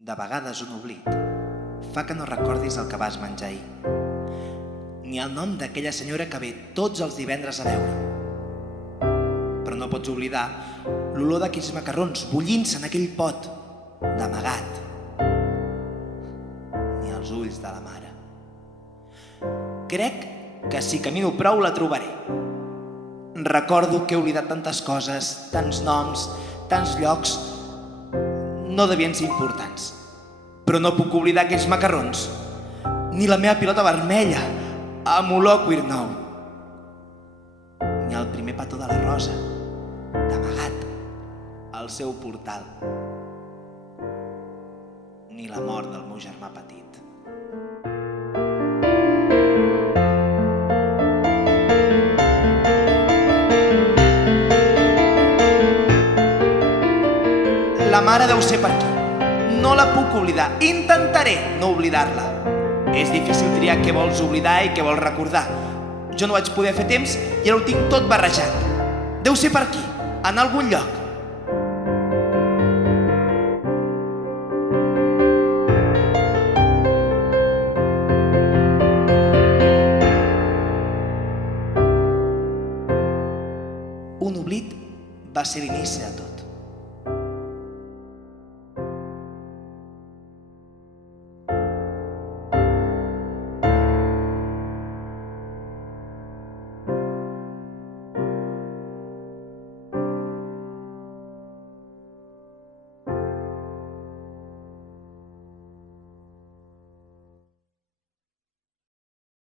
De vegades un oblit fa que no recordis el que vas menjar ahir, ni el nom d'aquella senyora que ve tots els divendres a veure. Però no pots oblidar l'olor d'aquells macarrons bullint-se en aquell pot, d'amagat, ni els ulls de la mare. Crec que si camino prou la trobaré. Recordo que he oblidat tantes coses, tants noms, tants llocs. No devien ser importants, però no puc oblidar aquells macarrons, ni la meva pilota vermella amb olor a cuir nou, ni el primer petó de la Rosa, d'amagat al seu portal, ni la mort del meu germà petit. La mare deu ser per aquí. No la puc oblidar. Intentaré no oblidar-la. És difícil triar què vols oblidar i què vols recordar. Jo no vaig poder fer temps i ara ho tinc tot barrejat. Deu ser per aquí, en algun lloc. Un oblit va ser l'inici de tot.